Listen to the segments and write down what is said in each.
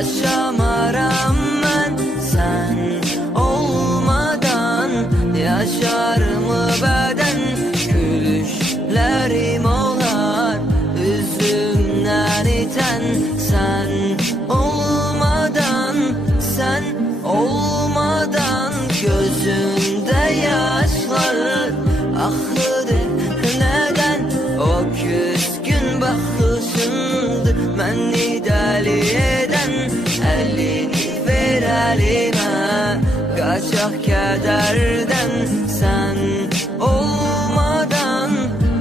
Yaşamaram ben sen olmadan. Yaşar mı beden gülüşlerim olar, üzümden iten sen olmadan. Sen olmadan gözünde yaşlar aklıdır. Neden o küskün bakışındır beni deli eden. Elini ver elime, kaçak kederden. Sen olmadan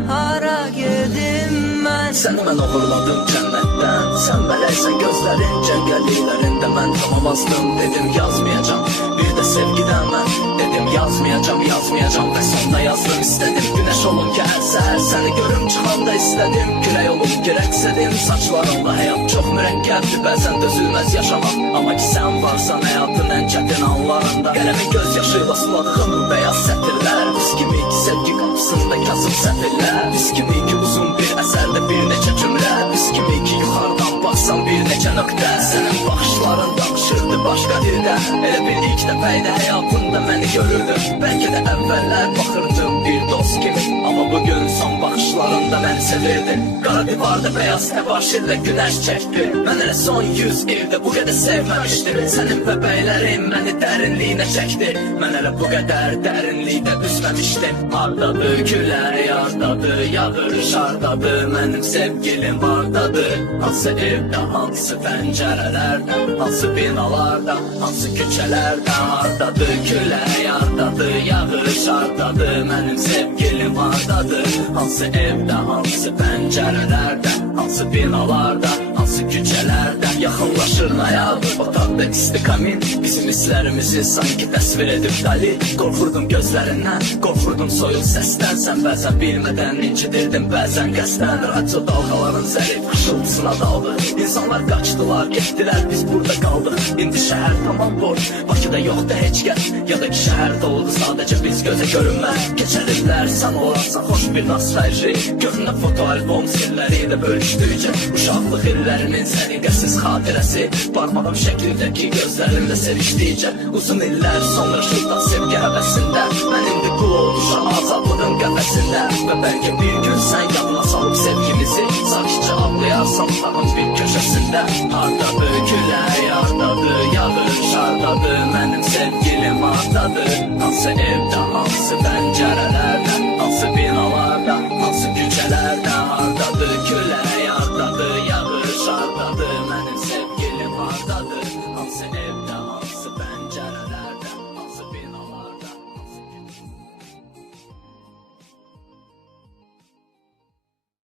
hara girdim ben. Seni ben uğurladım cennetten, sen meleksen gözlerin cengəlliklərində. Mən tamamazdım, dedim yazmayacağım bir de sevgiden ben. Dedim yazmayacağım ve sonda yazdım. İstedim güneş olum ki her seher seni görüm çıxanda istedim. Külək olum gereksedim saçlarımda. Hayat çok mürekkepti, bazen dözülmez yaşamak, ama ki sen varsan hayatın en çetin anlarında. Qələmin gözyaşıyla suladığım bu beyaz sətirlər, biz kimi ki sevgi kapısında yazıb sətirlər. Biz kimi ki uzun bir əsərdə bir neçə cümlə, biz kimi ki yuxarıdan baxsan bir neçə nöqtə. Sənin baxışların danışırdı başqa dildə, elə bir ilk dəfəydə həyatında məni görürdüm. Bəlkə də əvvəllər baxırdım bir dost kimi, amma bugün son baxışlarında məni sevirdin. Qara divarda beyaz təbaşirlə günəş çəkdi, mən elə son 100 ildə bu qədər sevməmişdim. Sənin bəbəklərin məni dərinliyinə çəkdi, mən elə bu qədər dərinlikdə üzməmişdim. Hardadır külək, hardadır yağış, hardadır mənim sevgilim, hardadır hansı evdə, hansı pəncərələrdə, hansı binalarda, hansı küçələrdə. Hardadır külək, hardadır yağış, hardadır mənim sevgilim, hardadır hansı evdə, hansı pəncərələrdə, hansı binalarda, hansı küçələrdə. Yaxınlaşır nayab, otaqda isti kamin, bizim hisslərimizi sanki təsvir edib dali. Qorxurdum gözlərindən, qorxurdum soyuq səsdən. Sən bəzən bilmədən incidirdin, bəzən qəsdən. Radyo dalğaların zərif xışıltısına daldı, İnsanlar qaçdılar, getdilər, biz burada qaldıq. İndi şəhər tamam boş, Bakıda yoxdur heç kəs, ya da ki şəhərdə oldu sadəcə biz gözə görünməz. Keçər illər, sən olarsan xoş bir nostalji, görünə foto albom sirləri ilə bölüşdükcə. Uşaqlıq illərinin səliqəsiz xatirəsi, barmağım şəklindəki gözlərimlə sevişdikcə. Uzun illər sonra şırdan sevgi həvəsində, mən indi qul olmuşam azadlığın qəfəsində. Və bəlkə bir gün sən yanına salıb sevgimizi, sakitcə ağlayarsan otağın bir köşəsində. Hardadır külək, hardadır yağış, hardadır mənim sevgilim, hardadır hansı evdə,